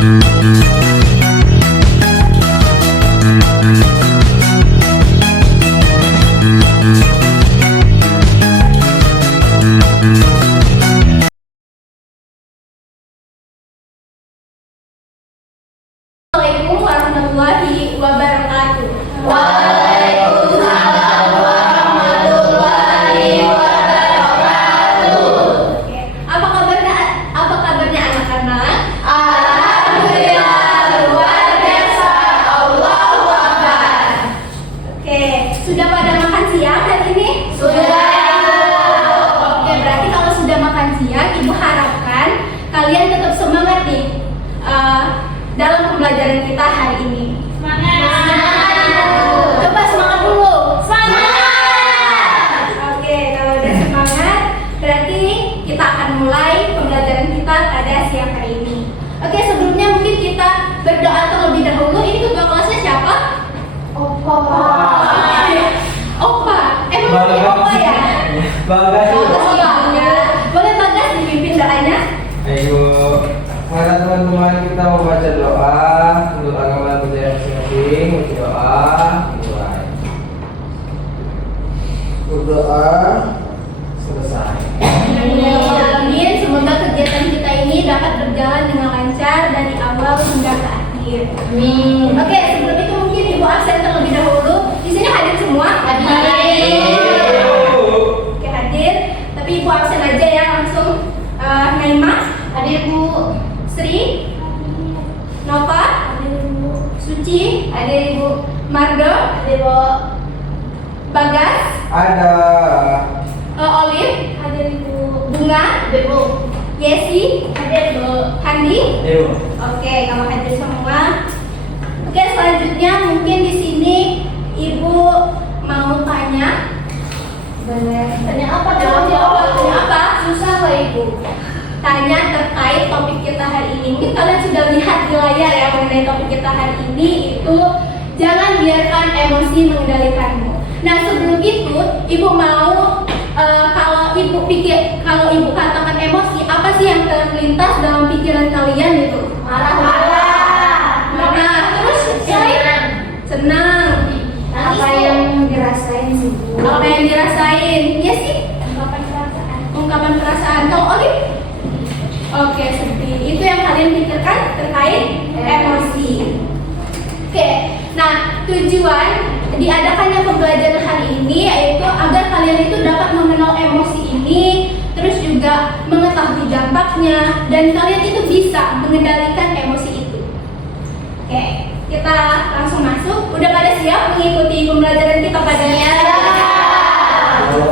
Assalamualaikum warahmatullahi wabarakatuh. Waalaikumsalam warahmatullahi wabarakatuh. Oke. Apa kabarnya anak-anak? Alhamdulillah luar biasa. Allahu Akbar. Oke, sudah pada makan siang hari ini? Sudah. Oke, berarti kalau sudah makan siang, Ibu harapkan kalian tetap semangat nih dalam pembelajaran kita hari ini. Coba semangat dulu. Semangat. Oke, kalau udah semangat, berarti kita akan mulai pembelajaran kita pada siang hari ini. Oke, sebelumnya mungkin kita berdoa terlebih dahulu. Ini ketua kelasnya siapa? Opa. Opa. Emang ini Opa ya? Bagas. Boleh Bagas dipimpin doanya? Ayo, mari teman-teman kita membaca doa untuk agama budaya masing-masing. Doa, mulai. Berdoa selesai. Amin. Semoga kegiatan kita ini dapat berjalan dengan lancar dari awal hingga ke akhir. Amin. Oke, sebelum itu mungkin Ibu absen terlebih dahulu. Di sini hadir semua? Oke, hadir. Tapi Ibu absen aja ya langsung. Naimah, Hadir Bu. Sri, Nova, Hadir Bu. Suci, Hadir Ibu. Mardo, Hadir Bu. Bagas, Ada. Olive, Hadir Ibu. Bunga, Hadir Bu. Yesi, Hadir Bu. Handi. Ayo. Oke, kamu hadir semua. Oke, selanjutnya mungkin di sini Ibu mau tanya. Boleh. Tanya apa? Tanya apa? Susah Pak Ibu. Tanya terkait topik kita hari ini. Mungkin kalian sudah lihat di layar ya mengenai topik kita hari ini itu jangan biarkan emosi mengendalikanmu. Nah, sebelum itu Ibu mau kalau Ibu katakan emosi, apa sih yang terlintas dalam pikiran kalian itu? Marah. Terus senang. Apa yang dirasain sih Bu? Apa yang dirasain? Ya sih, Ungkapan perasaan. ungkapan perasaan. Kalau Olive? Oke, sedih. Itu yang kalian pikirkan terkait emosi. Oke, nah tujuan diadakannya pembelajaran hari ini yaitu agar kalian itu dapat mengenal emosi ini, terus juga mengetahui dampaknya, dan kalian itu bisa mengendalikan emosi itu. Oke, kita langsung masuk. Udah pada siap mengikuti pembelajaran kita pada Siap.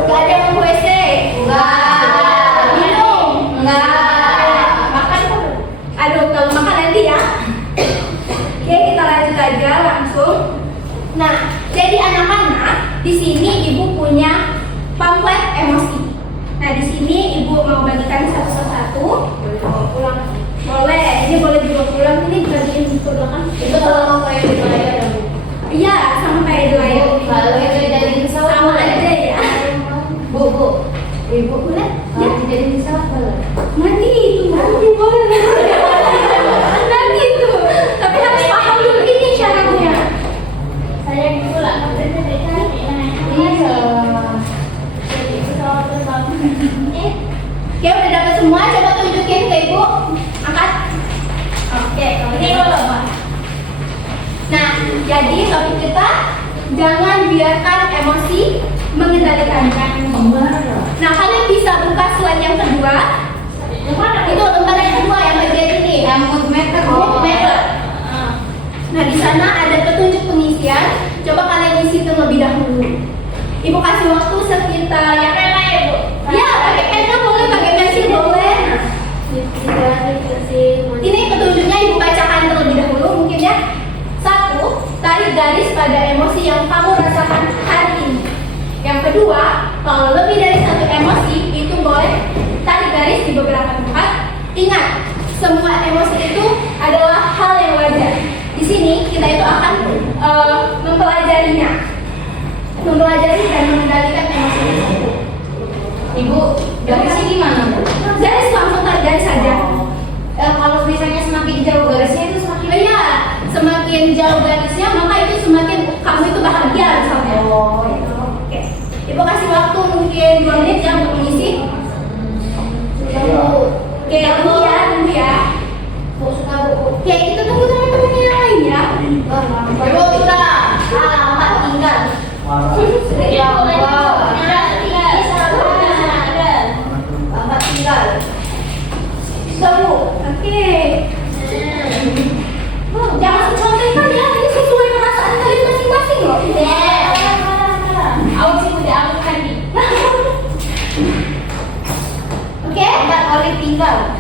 Gak ada yang mau WC? Enggak. Minum? Enggak. Makan? Aduh, kalau makan nanti ya. Oke, kita lanjut aja langsung. Nah, jadi anak-anak, di sini Ibu punya pamflet emosi. Nah, di sini Ibu mau bagikan satu-satu. Boleh bawa pulang. Boleh, ini boleh dibawa pulang. Ini bagiin ke belakang. Itu kalau mau kayak di layar ya Bu. Iya, sampai di layar. Kalau itu jadi pesawat Sama boleh? aja ya. Bu. Ibu boleh? Ya. Kalau jadi pesawat boleh? Nanti itu. Nanti boleh. Nanti itu. Tapi harus paham dulu ini syaratnya. Saya gitu lah. Iya. Jadi pesawat terbang. Oke, udah dapat semua. Coba tunjukin ke Ibu. Angkat. Oke, kalau Ini gitu. dulu, Pak. Nah, jadi topik kita jangan biarkan emosi mengendalikan. Nah, kalian bisa buka slide yang kedua. Itu lembar yang kedua yang bagian ini. Yang mood maker. Mood maker. Nah, di sana ada petunjuk pengisian. Coba kalian isi terlebih dahulu. Ibu kasih waktu sekitar. Pakai pena ya Bu? Ya, pakai pena boleh, pakai pensil boleh. Ini petunjuknya Ibu bacakan terlebih dahulu mungkin ya. 1. Tarik garis pada emosi yang kamu rasakan hari ini. Yang kedua, kalau lebih dari satu emosi itu boleh tarik garis di beberapa tempat. Ingat, semua emosi itu adalah hal yang wajar. Di sini kita itu akan mempelajari dan mengendalikan emosi itu. Ibu, garisnya gimana Bu? Garis langsung tarik garis saja. Kalau misalnya semakin jauh garisnya semakin jauh garisnya, maka itu semakin kamu itu bahagia misalnya. Oke. Ibu kasih waktu mungkin 2 menit ya untuk mengisi. Oke, tunggu ya. Oke, kita tunggu teman-teman yang lain ya. Ibu kita alamat tinggal. Alamat tinggal. Tunggu. Oke. Jangan contekan ya, ini sesuai perasaan kalian masing-masing loh. Aku sih udah aku kan nih. Oke, Oleh tinggal.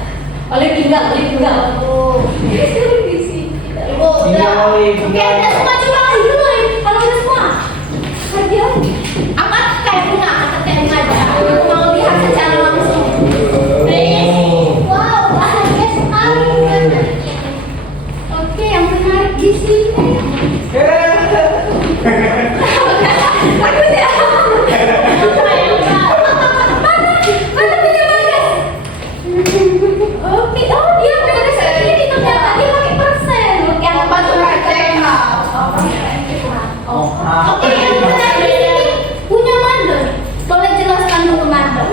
Ini seru di sini. Ibu Tinggal udah. oleh, Oke, tinggal. udah semua coba lagi dulu ya. Kalau udah semua, kerja. Angkat kayak bunga aja. Aku mau lihat secara langsung. Wow, bahagia sekali. Oke, yang menarik di sini. Takut ya? Mana punya Bagas? Oke, oh dia beres ini ternyata dia pakai persen. Oke, yang apa tuh Oke, yang menarik di sini punya mandor. Boleh jelaskan dulu mandor.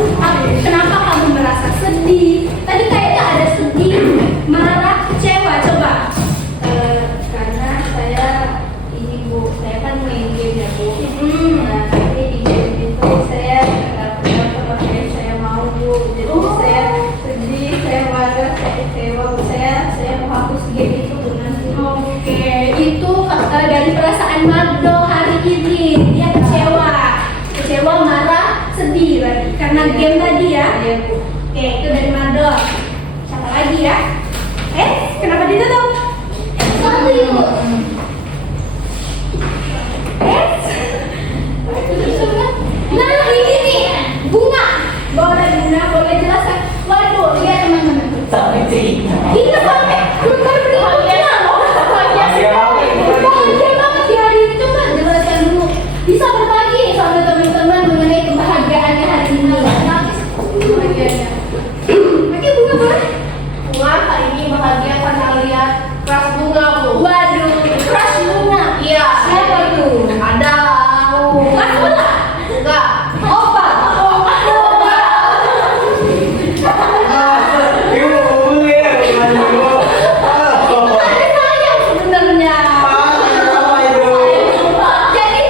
Kenapa kamu merasa sedih? Tadi kayaknya ada sedih, marah, kecewa. Coba. Karena saya ini Bu, saya kan main game ya Bu. Hmm. Nah, tapi di game itu saya nggak pernah pakai saya mau Bu. Jadi saya sedih, saya marah, saya kecewa. Saya mau hapus game itu Bu nanti. Oke, itu dari perasaan Magdo hari ini. Dia kecewa, marah, sedih lagi karena game tadi ya. Iya Bu. Oke, itu dari Magdo. Siapa lagi ya? Kenapa ditutup? Satu ibu. Nah ini nih bunga. Boleh jelaskan. Waduh, lihat teman-teman. Kita sampai belum beri bunga loh. Bahagia banget di hari ini. Coba jelaskan dulu. Bisa berbagi sama teman-teman mengenai kebahagiaannya hari ini. Bahagianya. Pakai bunga boleh? Bunga hari ini bahagia karena lihat kelas bunga Bu. Waduh, crush bunga. Iya. Siapa tuh? Ada. Kelas bola. Enggak. Opa. Ibu hubungi ya, ibu. Ada saya sebenarnya. Apa itu? Jadi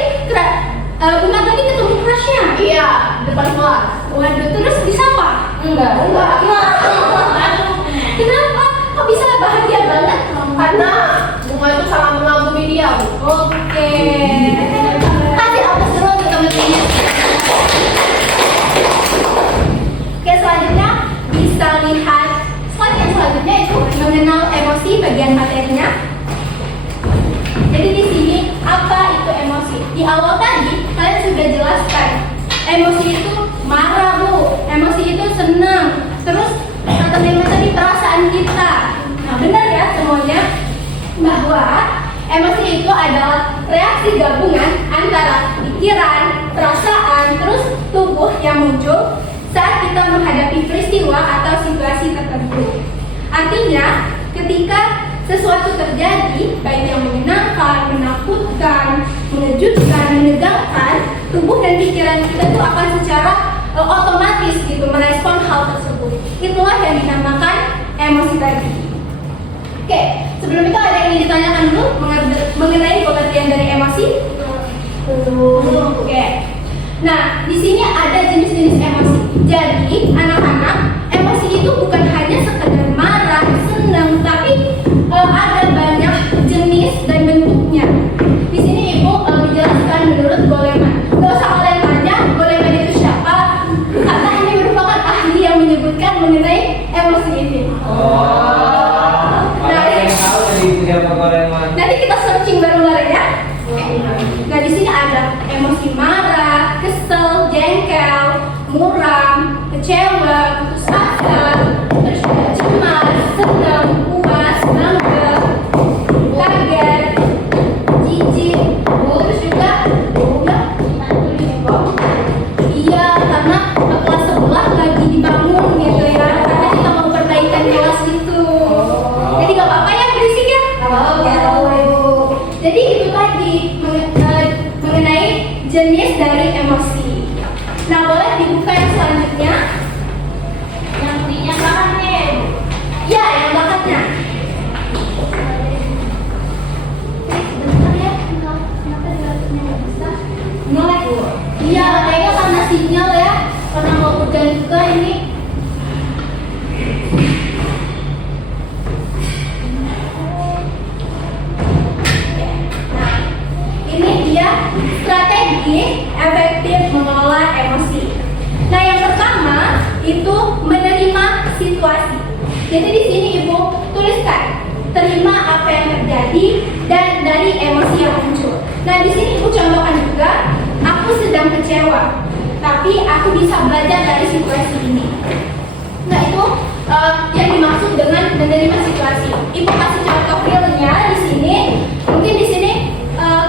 bunga tadi ketemu crushnya. Iya, depan kelas. Waduh, terus disapa? Enggak. Kenapa? Kok bisa bahagia banget? Karena bunga itu sangat mengagumi dia Bu. Oke. Kasih aplaus dulu untuk teman-teman. Oke, selanjutnya bisa lihat slide yang selanjutnya itu mengenal emosi bagian materinya. Jadi di sini apa itu emosi? Di awal tadi kalian sudah jelaskan. Emosi itu marah Bu, emosi itu senang. Terus kata Mema tadi perasaan kita. Nah benar ya semuanya bahwa emosi itu adalah reaksi gabungan antara pikiran, perasaan, terus tubuh yang muncul saat kita menghadapi peristiwa atau situasi tertentu. Artinya ketika sesuatu terjadi, baik yang menyenangkan, menakutkan, mengejutkan, menegangkan, tubuh dan pikiran kita itu akan secara otomatis gitu merespon hal tersebut. Itulah yang dinamakan emosi tadi. Oke, sebelum itu ada yang ingin ditanyakan dulu mengenai pengertian dari emosi? Oke. Nah, di sini ada jenis-jenis emosi. Jadi, anak-anak, emosi itu bukan hanya sekedar marah, senang, tapi ada banyak jenis dan bentuknya. Di sini Ibu dijelaskan menurut Goleman. Gak usah kalian tanya Goleman itu siapa, karena ini merupakan ahli yang menyebutkan mengenai emosi ini. Nanti kita searching bareng-bareng ya. Nah di sini ada emosi marah, kesel, jengkel, muram, kecewa, putus asa, terus juga cemas, senang, puas, bangga, kaget, jijik, terus juga iya karena kelas sebelah lagi dibangun gitu ya, karena kita mau perbaikan kelas itu. Jadi gak apa-apa ya berisik ya. Jadi itu tadi mengenai jenis dari emosi. Nah, boleh dibuka yang selanjutnya. Yang belakangnya. Ya, yang belakangnya. Sebentar ya, kenapa dilatihnya nggak bisa? Nolak Bu. Iya, kayaknya karena sinyal ya. Karena mau hujan juga ini. Nah, ini dia strategi efektif mengelola emosi. Nah, yang pertama itu menerima situasi. Jadi di sini Ibu tuliskan terima apa yang terjadi dan dari emosi yang muncul. Nah, di sini Ibu contohkan juga aku sedang kecewa, tapi aku bisa belajar dari situasi ini. Nah, itu yang dimaksud dengan menerima situasi. Ibu kasih contoh realnya di sini. Mungkin di sini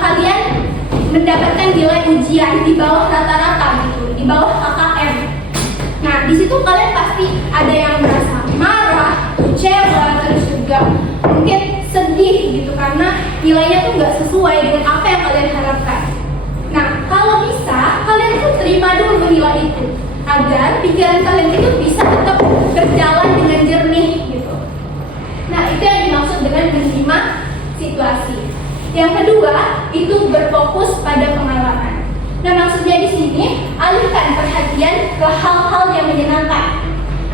kalian mendapatkan nilai ujian di bawah rata-rata gitu, di bawah KKM. Nah, di situ kalian pasti ada yang merasa marah, kecewa, terus juga mungkin sedih gitu karena nilainya tuh nggak sesuai dengan apa yang kalian harapkan. Nah, kalau bisa kalian tuh terima dulu nilai itu agar pikiran kalian itu bisa tetap berjalan dengan jernih gitu. Nah, itu yang dimaksud dengan menerima situasi. Yang kedua, itu berfokus pada pengalaman. Nah, maksudnya di sini alihkan perhatian ke hal-hal yang menyenangkan.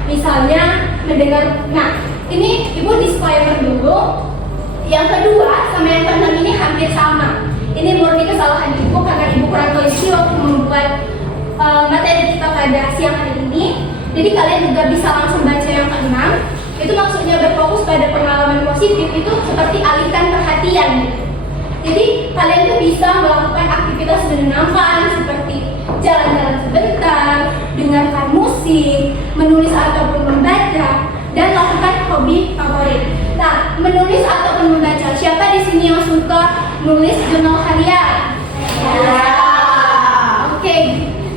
Misalnya mendengar. Nah, ini Ibu disclaimer dulu. Yang kedua sama yang keenam ini hampir sama. Ini murni kesalahan Ibu karena Ibu kurang teliti waktu membuat materi kita pada siang hari ini. Jadi kalian juga bisa langsung baca yang keenam. Itu maksudnya berfokus pada pengalaman positif itu seperti alihkan perhatian gitu. Jadi kalian tuh bisa melakukan aktivitas menyenangkan seperti jalan-jalan sebentar, dengarkan musik, menulis ataupun membaca, dan lakukan hobi favorit. Nah, menulis ataupun membaca, siapa di sini yang suka nulis jurnal harian? Ya. Oke.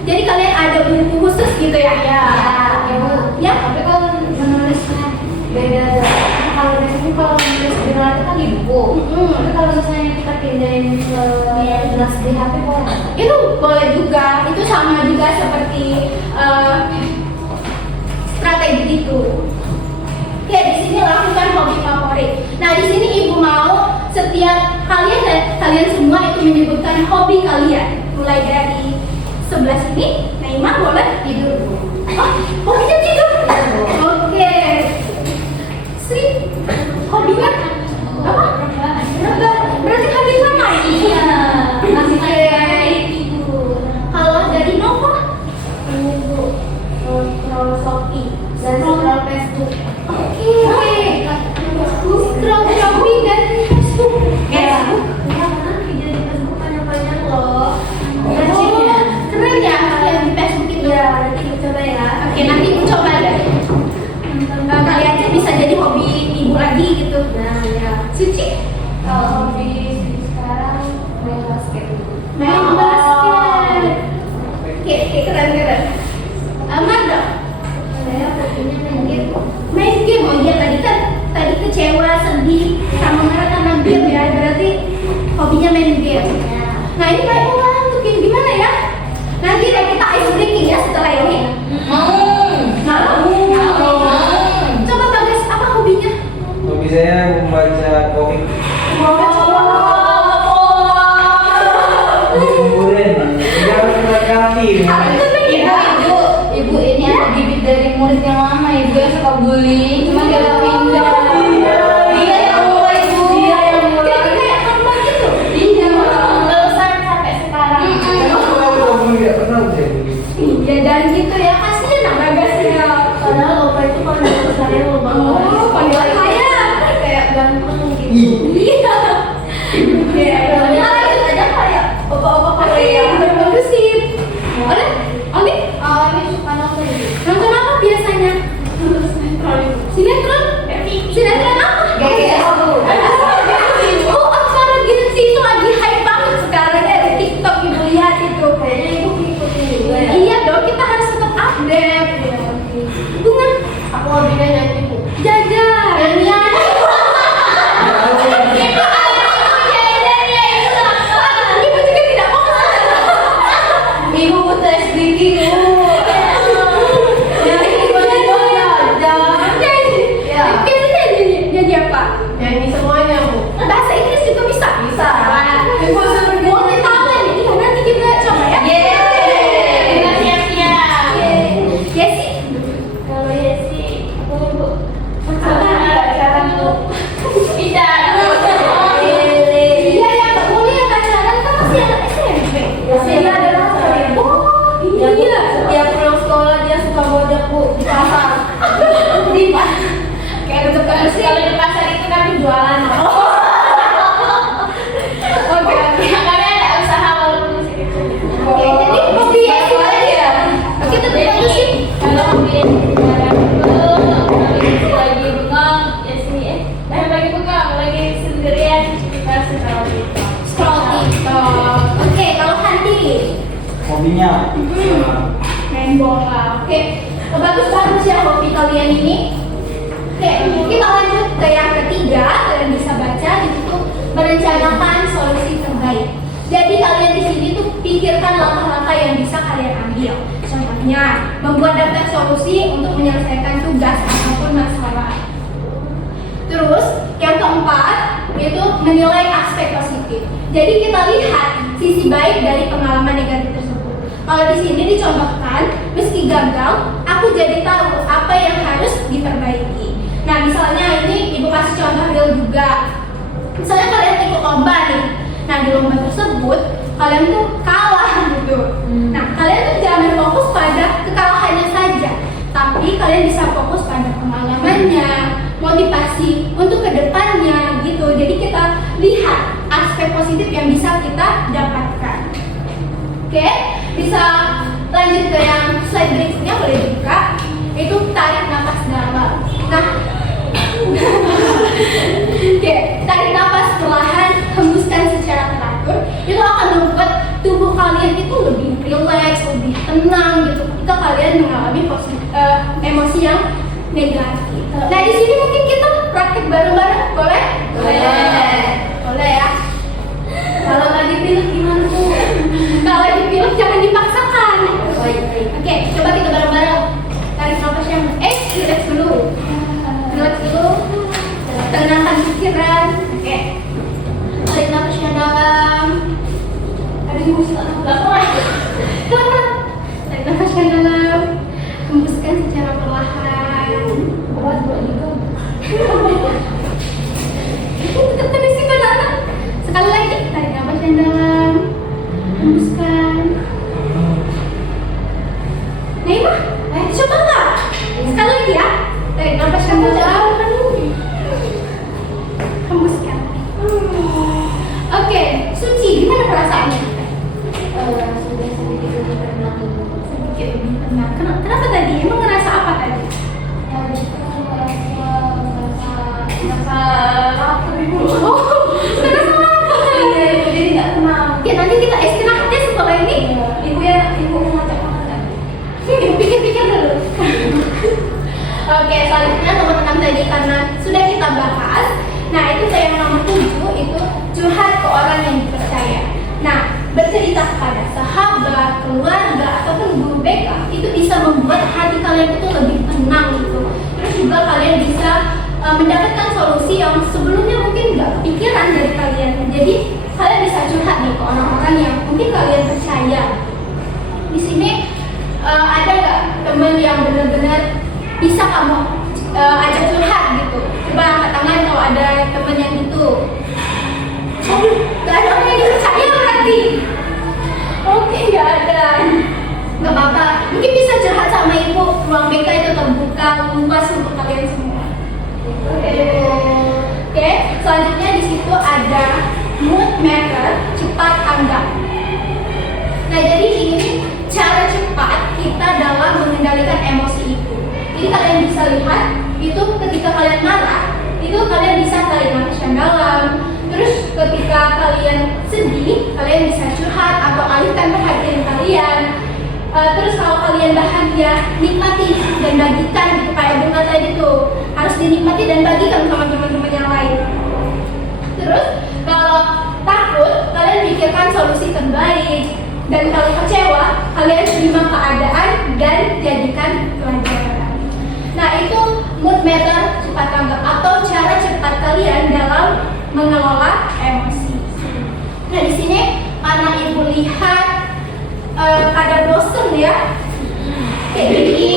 Jadi kalian ada buku khusus gitu ya? Ya. Ya. Tapi kalau menulisnya beda. Kalau menulis jurnal itu kan di buku. Tapi kalau misalnya kita pindahin ke jelas di HP boleh? Itu boleh juga. Itu sama juga seperti strategi itu. Oke, di sini lakukan hobi favorit. Nah, di sini Ibu mau setiap kalian dan kalian semua itu menyebutkan hobi kalian. Mulai dari sebelah sini, Naima boleh tidur. Oh, hobinya tidur. Oke. Sri, hobinya apa? Berarti kalian sama ya? Iya. Masih Oke. kayak tidur. Kalau dari Nova, Ini Bu, scroll Shopee dan scroll Facebook. oke. Scroll Shopee dan Facebook. Ya, karena video di Facebook banyak loh. Oh, keren ya yang di Facebook itu. Iya, nanti kita coba ya. Oke, nanti Ibu coba deh. Kali aja bisa jadi hobi Ibu lagi gitu. Nah, ya. Cici, Kalau hobi sekarang main basket. main basket. Oke, keren. Amanda, Saya hobinya main game. main game. Oh iya, tadi kecewa, sedih, sama marah karena game ya. Berarti hobinya main game. Ya. Nah, ini kayak untuk game gimana ya? Nanti deh kita ice breaking ya setelah ini. Mau. Coba Bagas, apa hobinya? Hobi saya membaca komik. Kumpulin. Jangan mendekati. Ibu ini ada bibit dari murid yang lama, ibu yang suka bullying, cuma dia pindah. Iya yang mulai ibu. Iya yang mulai. Kayak hamba gitu. Iya, lulusan sampai sekarang. Iya, dan gitu ya, kasihan nak Bagasnya. Padahal Opa itu kalau saya lo banget. Oh, panggil saya. Kayak ganteng gitu. Iya. Iya, Ada kayak opa-opa Korea. bagus sih. Oleh, Oli, Ini suka nonton gitu. nonton apa biasanya? Sinetron? Sinetron apa? Oh, Aksara Gensi itu lagi hype banget sekarang ya di TikTok, Ibu lihat itu. Kayaknya ibu ngikutin juga ya. Iya dong, kita harus tetap update. Bunga, Aku hobinya nyanyi bu. jajan. Nyanyian. Itu ayah, Nyanyi semuanya, Bu. Bahasa Inggris juga bisa. Bisa. Ibu boleh tahu nih. Iya, nanti kita coba ya. Yeay. Kita siap-siap. Yesi. Kalau Yesi, boleh, Bu. Pacaran dulu. Bisa. Iya ya, nggak boleh ya pacaran kan masih anak SMP. Iya, ada rasa ya. Oh, Dia iya. dia pulang sekolah dia suka bojak, Bu, di pasar. Di kayak untuk Kalau di pasar itu kami jualan. Oke, oke. Kami ada usaha walaupun masih kecil. Oke, jadi hobi Yesi aja. Kita tunggu sih. Kalau hobi lagi bengong, lagi bengong, lagi sendirian, kita suka gitu. Scroll TikTok. Oke, kalau Hanti. Hobinya Main bola. Oke, bagus ya hobi kalian ini. Oke, kita lanjut ke yang ketiga. Kalian bisa baca di situ merencanakan solusi terbaik. Jadi kalian di sini tuh pikirkan langkah-langkah yang bisa kalian ambil. Contohnya, membuat daftar solusi untuk menyelesaikan tugas ataupun masalah. Terus, yang keempat itu menilai aspek positif. Jadi kita lihat sisi baik dari pengalaman negatif tersebut. Kalau di sini dicontohkan, meski gagal, aku jadi tahu apa yang harus diperbaiki. Nah, misalnya ini ibu kasih contoh real juga. Misalnya kalian ikut lomba nih. Nah, di lomba tersebut kalian tuh kalah gitu. Nah, kalian tuh jangan fokus pada kekalahannya saja, tapi kalian bisa fokus pada pengalamannya, motivasi untuk kedepannya gitu. Jadi kita lihat aspek positif yang bisa kita dapatkan. Oke, bisa lanjut ke yang slide berikutnya, boleh dibuka. Itu tarik nafas dalam. Nah, oke, tarik nafas perlahan, hembuskan secara teratur. Itu akan membuat tubuh kalian itu lebih rileks, lebih tenang gitu. Ketika kalian mengalami emosi yang negatif. Nah, di sini mungkin kita praktek bareng-bareng, boleh? Boleh ya. Kalau lagi pilih gimana, Bu? Kalau dipilih jangan dipaksakan. Baik. Oke, coba kita bareng-bareng. Tarik nafas yang relax dulu. Relax dulu. Tenangkan pikiran. Oke. Tarik nafas yang dalam. Tarik nafas yang dalam. Hembuskan secara perlahan. Buat juga. Tekan di situ dalam. Sekali lagi, tarik nafas yang dalam. Hembuskan. Naima, coba nggak? Sekali lagi ya. Tarik nafas yang dalam. Hembuskan. Oke, Suci, gimana perasaannya? Sudah sedikit lebih tenang. Sedikit lebih tenang. Kenapa tadi? Emang ngerasa apa tadi? Ya, merasa lapar, Ibu. Oh, ngerasa apa? Iya, Ibu, jadi nggak tenang. Ya nanti kita istirahatnya setelah ini. Ibu mau ngajak makan kan? Pikir-pikir dulu. Oke, selanjutnya teman-teman tadi karena sudah kita bahas. Nah, itu yang nomor 7 itu curhat ke orang yang dipercaya. Nah, bercerita kepada sahabat, keluarga, ataupun guru BK itu bisa membuat hati kalian itu lebih tenang gitu. Terus juga kalian bisa mendapatkan solusi yang sebelumnya mungkin nggak kepikiran dari kalian. Jadi kalian bisa curhat nih ke orang-orang yang mungkin kalian percaya. Di sini ada nggak teman yang benar-benar bisa kamu ajak curhat gitu? Coba angkat tangan kalau ada teman yang itu. Gak ada orang yang dipercaya berarti. Oke, gak ada. Gak apa-apa. Mungkin bisa curhat sama ibu. Ruang BK itu terbuka, luas untuk kalian semua. Oke. Selanjutnya di situ ada mood maker, cepat tanggap. Nah, jadi ini cara cepat kita dalam mengendalikan emosi itu. Jadi kalian bisa lihat itu ketika kalian marah, itu kalian bisa tarik nafas yang dalam. Terus ketika kalian sedih, kalian bisa curhat atau alihkan perhatian kalian. Terus kalau kalian bahagia, nikmati dan bagikan gitu, kayak bunga tadi tuh harus dinikmati dan bagikan sama teman-teman yang lain. Terus kalau takut, kalian pikirkan solusi terbaik. Dan kalau kecewa, kalian terima keadaan dan jadikan pelajaran. Nah, itu mood meter cepat tanggap atau cara cepat kalian dalam mengelola emosi. Nah di sini karena ibu lihat ada bosen ya, kayak gini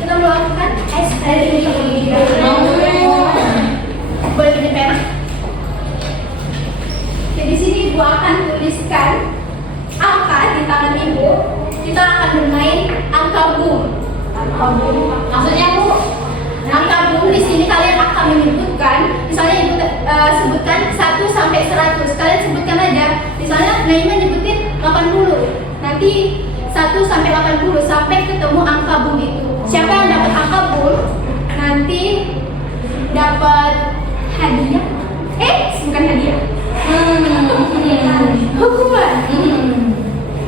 kita melakukan eksperimen. Boleh pinjam pena? Jadi di sini ibu akan tuliskan angka di tangan ibu. Kita akan bermain angka boom. Angka boom. Maksudnya bu, angka boom di sini kalian akan menyebutkan. Misalnya ibu sebutkan 1 sampai 100. Kalian sebutkan aja. Misalnya Naima nyebutin 80. Nanti 1 sampai 80 sampai ketemu angka boom itu. Siapa yang dapat angka boom nanti dapat hadiah. Bukan hadiah. Hukuman.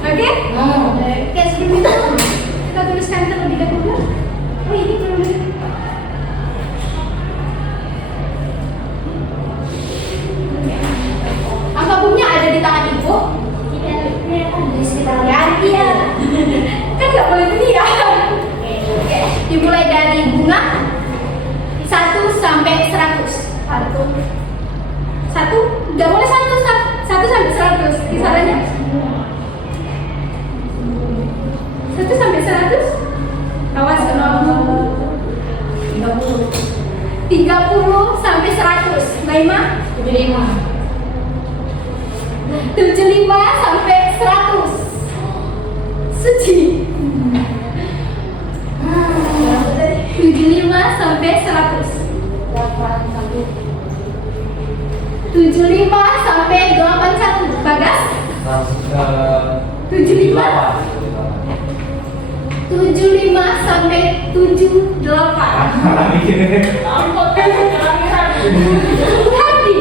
Oke? Oke, sebelum itu kita tuliskan terlebih dahulu. Oh, ini belum. Angka boomnya ada di tangan ibu. Iya. Kan nggak boleh lihat. Oke, dimulai dari bunga 1 sampai 100. Satu, nggak boleh 1 sampai 100. Kisarannya 1 sampai 100. Awas kalau 30 sampai 100. Naima 75 sampai 100. Suci 75 sampai 100. 75 sampai 81. Bagas 75 sampai 78. Hadi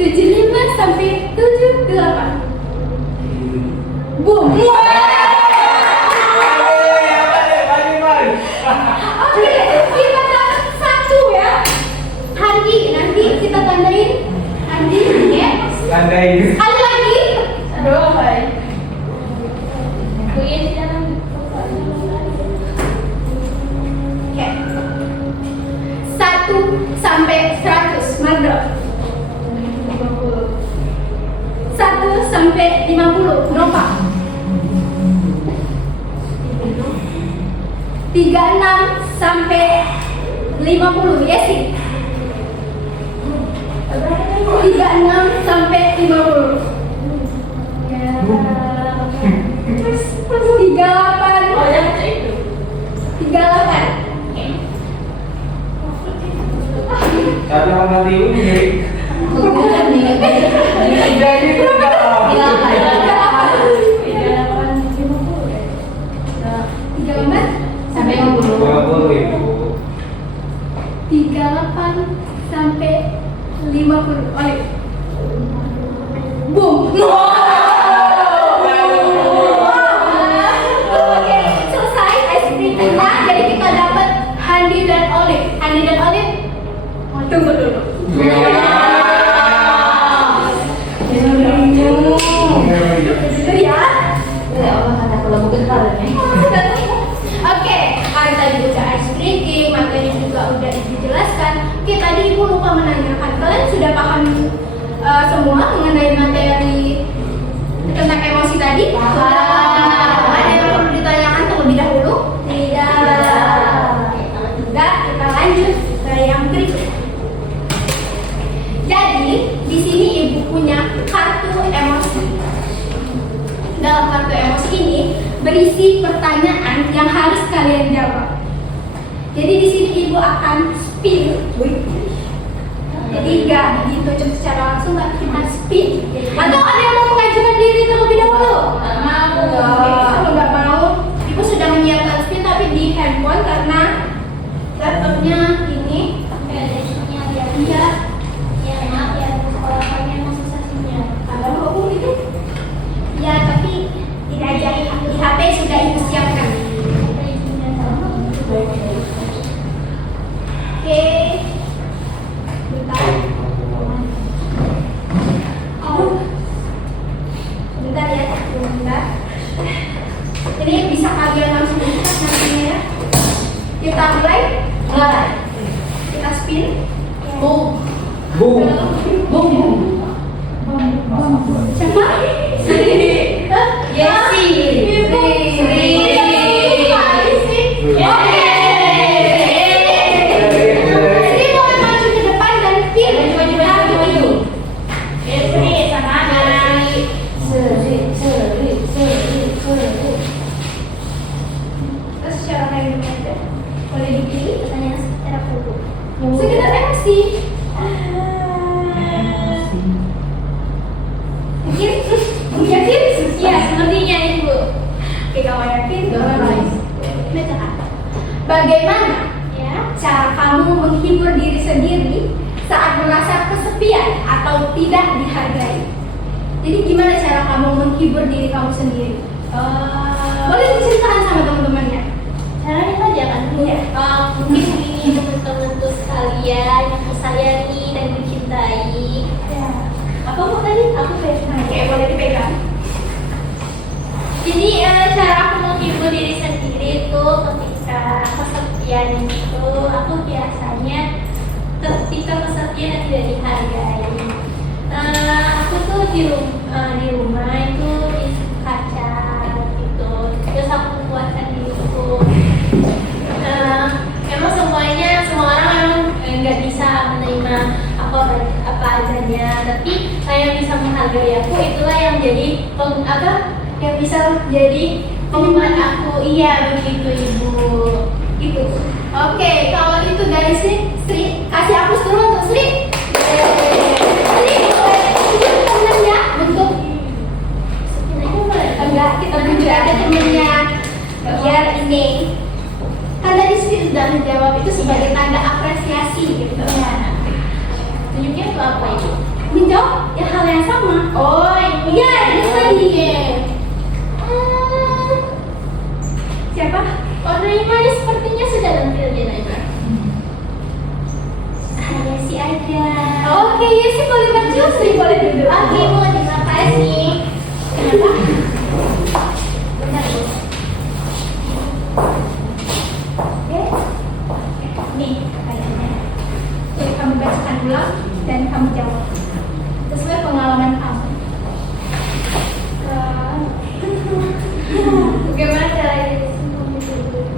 75 sampai 78. Boom. Oke, kita dapat 1 ya. Hadi, nanti kita tandain. Hadi, ya. Tandain. Ada lagi? Aduh, baik. Oke. 1 sampai 100. Madro. 1 sampai 50. Nova. 36 sampai 50. Yesi. 36 sampai 50. 38. 38. Tapi orang nanti ini jadi Sampai 50. 38 sampai 50. Oleh. Boom. Oke, selesai ice creamnya. Jadi kita dapat Handi dan Olive. Handi dan Olive. Tunggu dulu. Dulu ya. Ya Allah, kata kalau mungkin Oke, hari tadi udah ice cream, materi juga udah dijelaskan. Oke, tadi ibu lupa menanyakan, kalian sudah paham semua mengenai materi tentang emosi tadi? Ada yang perlu ditanyakan terlebih dahulu? Tidak. Tidak, kita lanjut ke yang berikut. Jadi, di sini ibu punya kartu emosi. Dalam kartu emosi ini berisi pertanyaan yang harus kalian jawab. Jadi di sini ibu akan spin. Jadi nggak ditutup secara langsung, tapi kita spin. Atau ada yang mau mengajukan diri terlebih dahulu? Mau. Oke, kalau nggak mau, ibu sudah menyiapkan spin tapi di handphone karena laptopnya ini. Iya. Ada hukum itu? Ya, tapi tidak aja di HP sudah ibu siapkan. Oke. Bentar. Bentar ya, bentar. Ini bisa kalian langsung lihat nantinya ya. Kita mulai. Bom. Siapa? Sri. Yesi. Ibu. Sri. Oke. Sri boleh maju ke depan dan pin. Maju ini. Sri sama Sri. Terus cara main aja. Boleh dipilih pertanyaan secara foto. Sekedar emosi. Yakin? ya sepertinya Ibu. Oke, kalau yakin, bagaimana Ya. cara kamu menghibur diri sendiri saat merasa kesepian atau tidak dihargai? Jadi gimana cara kamu menghibur diri kamu sendiri? Boleh diceritakan sama teman-temannya. Caranya saja kan Iya. mungkin ini teman-teman tuh sekalian yang kusayangi dan mencintai. Ya. Apa mau tadi? Aku pegang. Oke, boleh dipegang. Jadi cara aku menghibur diri sendiri itu ketika kesepian itu aku biasanya ketika kesepian dan tidak dihargai. Aku tuh di rumah itu isi kaca gitu. Terus aku membuatkan diriku. Memang semua orang memang nggak bisa menerima apa adanya, tapi saya bisa menghargai aku, itulah yang jadi yang bisa jadi penguat aku. Iya begitu Ibu. Gitu. Oke, kalau itu dari Sri, kasih hapus dulu untuk Sri. Sri, boleh tunjuk temennya bentuk. Enggak, kita tunjuk aja temennya biar ini. Kan tadi Sri sudah menjawab itu sebagai tanda apresiasi gitu. Tunjuknya itu apa Ibu? Menjawab ya hal yang sama. Oh ini. Iya, itu tadi. Siapa? Warna ini sepertinya sudah tampil di Naima. Hanya si aja. Oke, ya sih boleh maju, Sri boleh duduk. Oke Bu, terima kasih. Kenapa? Benar Bu. Oke, nih kayaknya. Jadi kamu bacakan ulang dan kamu jawab sesuai pengalaman kamu. Bagaimana caranya menghibur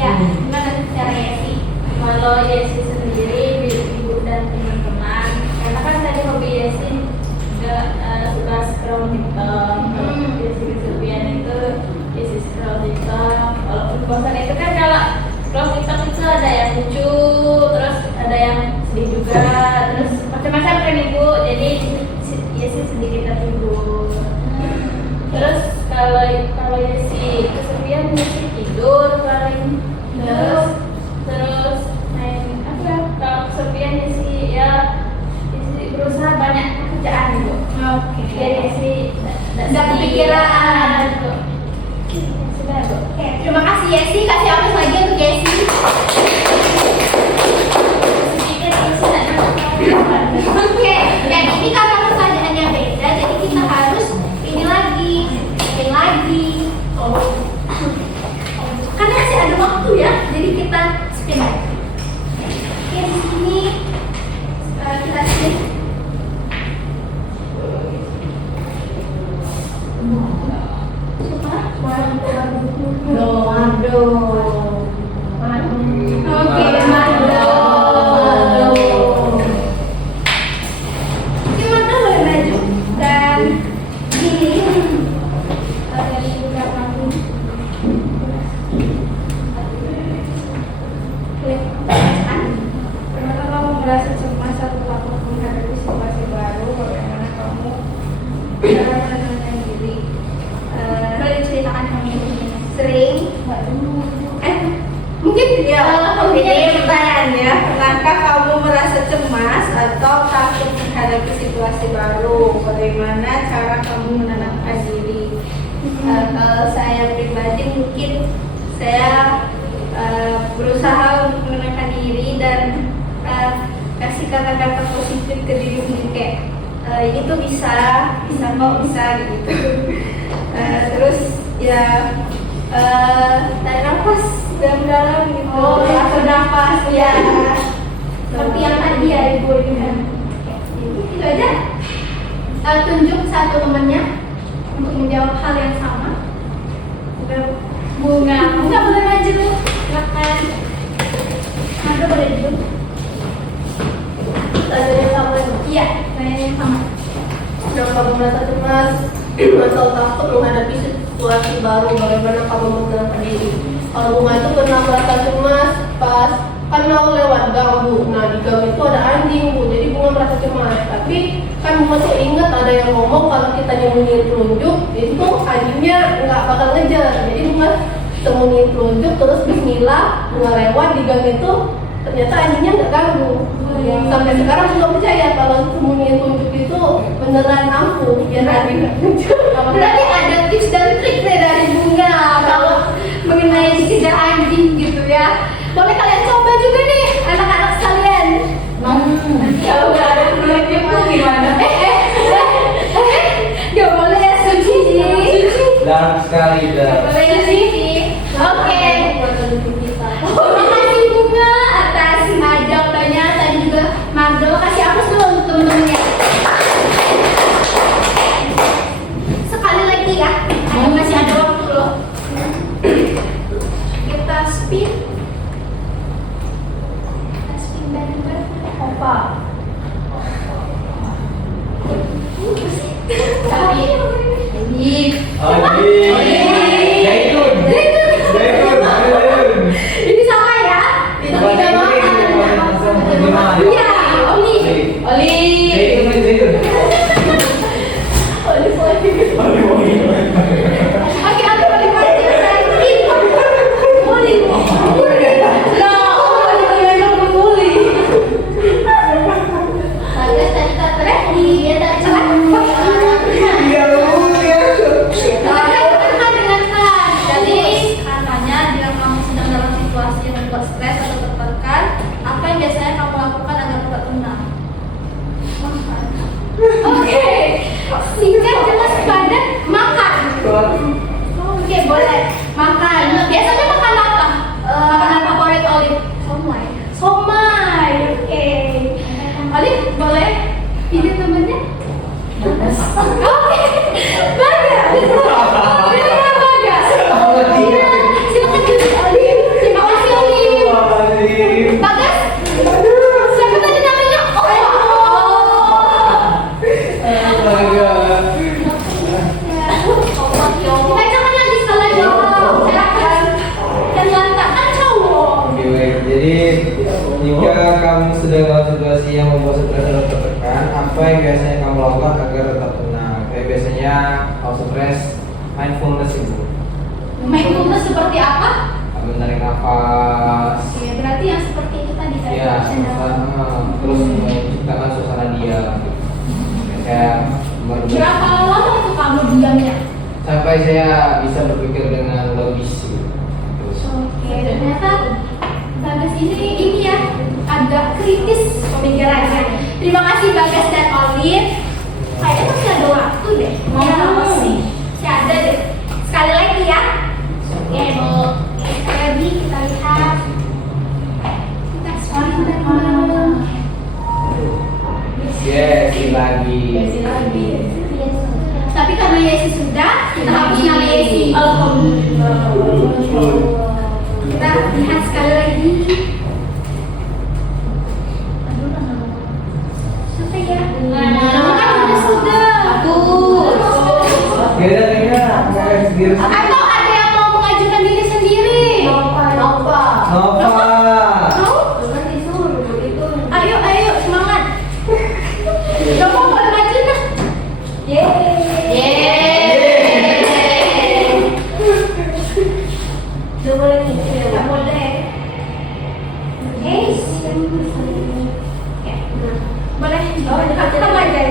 Ya, gimana caranya sih? Kalau Yesi sendiri, Ibu dan teman-teman, karena kan tadi hobi Yesi juga suka scroll TikTok. Kalau Yesi kesepian itu Yesi scroll TikTok. Walaupun bosan itu kan kalau scroll TikTok itu ada yang lucu, terus ada yang sedih juga, terus macam-macam kan Ibu. Jadi Yesi sedikit terhibur. Terus kalau Yesi kesepian Yesi tidur paling. Terus main apa ya? Kalau kesepian Yesi berusaha banyak pekerjaan Ibu. Oke. Biar Yesi Nggak kepikiran. Sudah Bu. Oke, terima kasih Yesi. Kasih hapus lagi untuk Yesi. Sedikit Yesi tidak Oke, dan ini karena pertanyaannya beda, jadi kita harus ini lagi. Karena masih ada waktu ya, jadi kita spin lagi. Oke, di sini kita spin. Oke, Mando. Oke, Mando boleh maju dan gini. Dari belakang. Bagaimana kamu merasa cemas atau takut menghadapi situasi baru? Bagaimana kamu cara menenangkan diri? Boleh diceritakan kami Sering mungkin ya, ini pertanyaannya, pernahkah kamu merasa cemas atau takut menghadapi situasi baru? Bagaimana cara kamu menenangkan diri? Kalau saya pribadi mungkin saya berusaha untuk menenangkan diri dan kasih kata-kata positif ke diri sendiri kayak ini tuh bisa kok bisa gitu. Terus ya tarik nafas dalam-dalam gitu. atur nafas Ya. seperti yang tadi ya Ibu ini kan. Oke, itu aja. Tunjuk satu temannya untuk menjawab hal yang sama. Bunga boleh maju, silakan. Madu boleh duduk. Tanya yang sama. Iya, tanya yang sama. Yang kamu merasa cemas atau takut menghadapi situasi baru, bagaimana kamu menenangkan diri? Kalau Bunga itu pernah merasa cemas pas kan mau lewat gang Bu. Nah di gang itu ada anjing Bu, jadi Bunga merasa cemas. Tapi kan Bunga tuh ingat ada yang ngomong kalau kita nyembunyiin telunjuk itu anjingnya nggak bakal ngejar. Jadi Bunga sembunyiin telunjuk terus Bismillah Bunga lewat di gang itu, ternyata anjingnya nggak ganggu. Sampai sekarang Bunga percaya kalau sembunyiin telunjuk itu beneran ampuh biar anjing nggak ngejar. Berarti ada tips dan trik nih dari Bunga kalau mengenai dikejar anjing gitu ya. Boleh kalian coba juga nih anak-anak sekalian. Kalau nggak ada telunjuk tuh gimana? Gak boleh ya Suci. Dalam sekali dah. Boleh ya Suci. Oke. Terima kasih Bunga atas jawabannya tadi juga. Mardo kasih hapus dulu untuk temen-temennya. Sekali lagi ya. Masih ada waktu loh. Kita spin. Bareng-bareng. Opa. Tapi ini Zaitun. ini sama ya. Itu kita makan. Iya, Oli. Zaitun. Oke, aku boleh baca. Oli. Bagus tadi kata ready, dia tak cepat. Jadi katanya bila kamu sedang dalam situasi yang membuat stres atau tertekan, apa yang biasanya kamu lakukan agar tetap tenang? Makan. Oke, singkat jelas padat makan. Oke, boleh makan. Biasanya makan apa? Makanan favorit Olive? Somai. Oke. Olive boleh pilih temennya? Oke. Bagas. Bagas. Silakan duduk Olive. Terima kasih Olive. Bagas. Siapa tadi namanya? Kita jangan lagi salah jawab. Dan lantak kan cowok. Oke, baik. Jadi jika kamu sedang dalam situasi yang membuat stres atau tertekan, apa yang biasanya kamu lakukan agar tetap tenang? Kayak biasanya kalau stres, mindfulness itu. Mindfulness seperti apa? Menarik nafas. Oke, berarti yang seperti itu tadi saya Ya, baca. terus menciptakan suasana diam. Kayak Berapa lama itu kamu diamnya? sampai saya bisa berpikir dengan logis. Terus. Oke, ternyata Bagas ini ya agak kritis pemikirannya. Terima kasih Bagas dan Olive. Kayaknya masih ada waktu deh. Masih ada deh. Sekali lagi ya. Oke, sekali lagi kita lihat. Kita spin bareng-bareng. Yes, lagi. Tapi karena Yesi sudah, kita hapus nama Yesi. Alhamdulillah. Kita lihat sekali lagi. Siapa ya? Nama kan sudah. Beda. Atau ada yang mau mengajukan diri sendiri? Nova. Nova. Mau? Nanti suruh begitu. Ayo, semangat. Kamu boleh maju nah. Coba lagi. Tidak boleh. Boleh. Kita baca.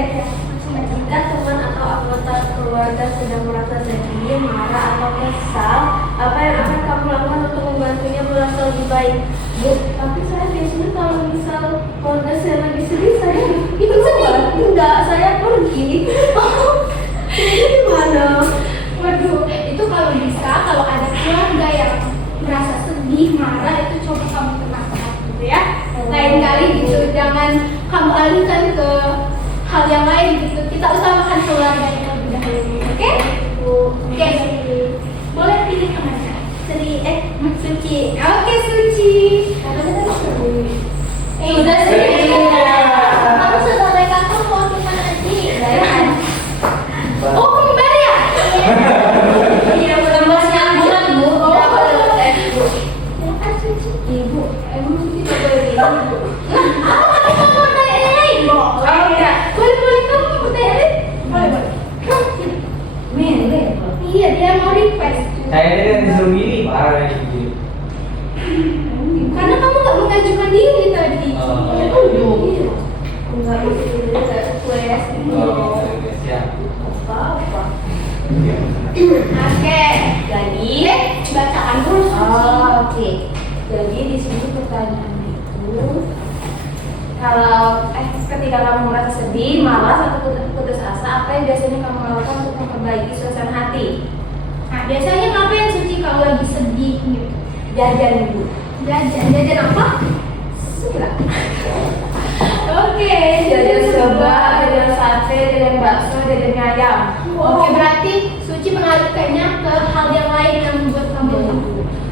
Jika teman atau anggota keluarga sedang merasa sedih, marah atau kesal, apa yang akan kamu lakukan untuk membantunya merasa lebih baik? Bu, tapi saya biasanya kalau misal keluarga saya lagi sedih, saya itu sedih. Enggak, saya pergi. Gimana? Waduh, itu kalau bisa, kalau ada keluarga yang merasa sedih, marah, itu coba kamu tenangkan gitu ya. Lain kali gitu alihkan ke hal yang lain gitu. Kita utamakan keluarga terlebih dahulu. Oke? Oke. Boleh pilih kemana? Suci. Oke, Suci. Sudah sih. Kamu sudah naik kantor mau kemana aja? Oh, kembar ya? Iya, tembasnya bulan Bu. Ya kan Suci. Ibu, emang Suci tidak boleh bilang Ibu. Tapi kamu mau naik. iya. Boleh kamu mau naik. Boleh. Iya, dia mau request. Saya ini kan disuruh milih parah yang gitu. Karena kamu nggak mengajukan diri tadi. Iya. Enggak itu request gitu. Oh, siap. Apa-apa. Oke. Jadi, Bacaan dulu. oke. Jadi di sini pertanyaannya itu kalau ketika kamu merasa sedih, malas atau putus asa, apa yang biasanya kamu lakukan untuk memperbaiki suasana hati? Nah, biasanya ngapain Suci kalau lagi sedih gitu? Jajan Ibu. Jajan apa? Sebelah. Oke, Jajan seblak, jajan sate, jajan bakso, jajan ayam. Oke, berarti Suci mengalihkannya ke hal yang lain yang membuat kamu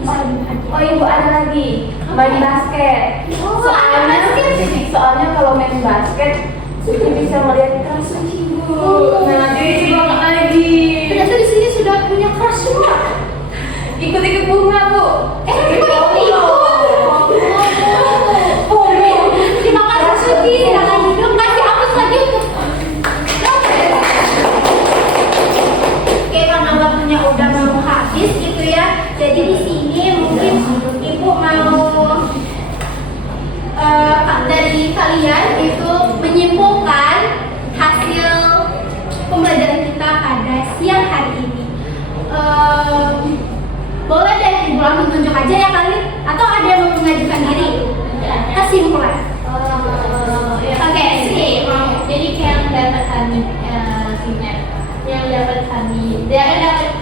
bisa lebih bahagia. Oh Ibu, ada lagi main basket. Oh, ada basket. Soalnya kalau main basket Suci bisa melihat keras Suci Bu. Nah, jadi banget lagi. Ternyata di sini sudah punya crush semua. Ikut-ikut bunga Bu. Terima kasih Suci. Jangan duduk, kasih hapus lagi untuk. Oke, karena waktunya udah mau habis gitu ya. Jadi di sini mungkin Ibu mau dari kalian itu menyimpulkan hasil pembelajaran kita pada siang hari ini. Boleh deh Ibu langsung tunjuk aja ya kali, atau ada yang mau mengajukan diri? Kesimpulan. Oke, sih mau. Jadi yang dapat kami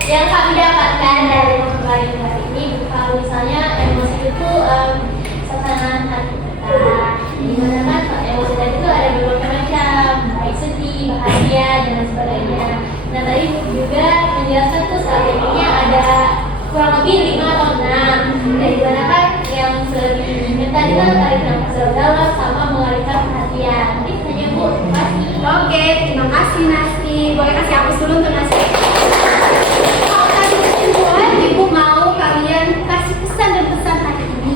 yang kami dapatkan dari pembelajaran hari ini, kalau misalnya emosi itu suasana hati kita, dimana kan emosi tadi itu ada beberapa macam, baik sedih, bahagia dan lain sebagainya. Nah tadi juga menjelaskan tuh strateginya ada kurang lebih 5 atau 6, dari mana kan yang selebihnya tadi kan tarik nafas dalam sama mengalihkan perhatian. Mungkin hanya Bu, terima kasih. Oke, terima kasih Nasi. Boleh kasih hapus dulu untuk Nasi. Kalau kasih kesimpulan, Ibu mau kalian kasih pesan dan pesan hari ini.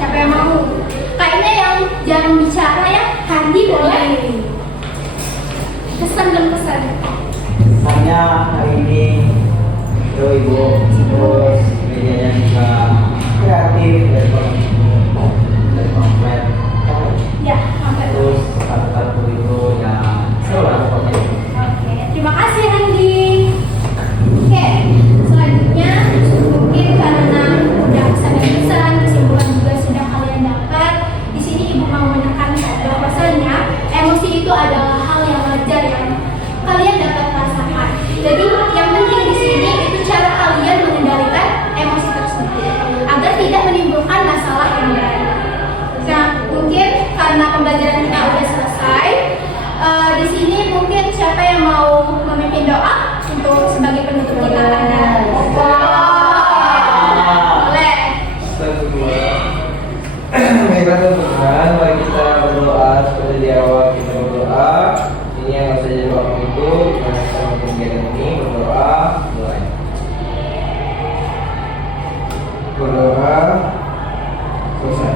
Siapa yang mau? Kayaknya yang jarang bicara ya, Handi boleh. Pesan dan pesan. Misalnya hari ini Ibu terus medianya juga kreatif dari pamflet Ya, sampai. terus satu-satu itu ya seru lah pokoknya. Oke, terima kasih Handi. Oke, selanjutnya mungkin karena udah pesan kesimpulan juga sudah kalian dapat. Di sini Ibu mau menekankan bahwasanya emosi itu adalah hal yang wajar yang kalian dapat rasakan. Jadi yang penting di sini itu cara kalian mengendalikan emosi tersebut agar tidak menimbulkan masalah yang lain. Nah, mungkin karena pembelajaran kita udah selesai, di sini mungkin siapa yang mau memimpin doa untuk sebagai penutup kita pada boleh. Baiklah teman-teman, mari kita berdoa seperti di awal kita berdoa. Ini yang harus jadi doa itu karena kita mungkin kegiatan ini berdoa mulai. Berdoa selesai.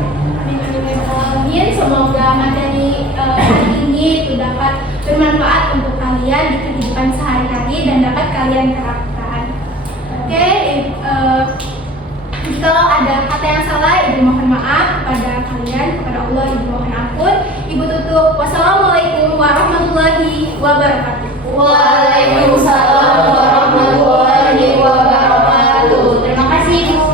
Amin. Semoga materi hari ini itu dapat bermanfaat untuk kalian di kehidupan sehari-hari dan dapat kalian terapkan. Oke, jikalau ada kata yang salah, Ibu mohon maaf kepada kalian, kepada Allah Ibu mohon ampun. Ibu tutup. Wassalamualaikum warahmatullahi wabarakatuh. Waalaikumsalam warahmatullahi wabarakatuh. Terima kasih Bu.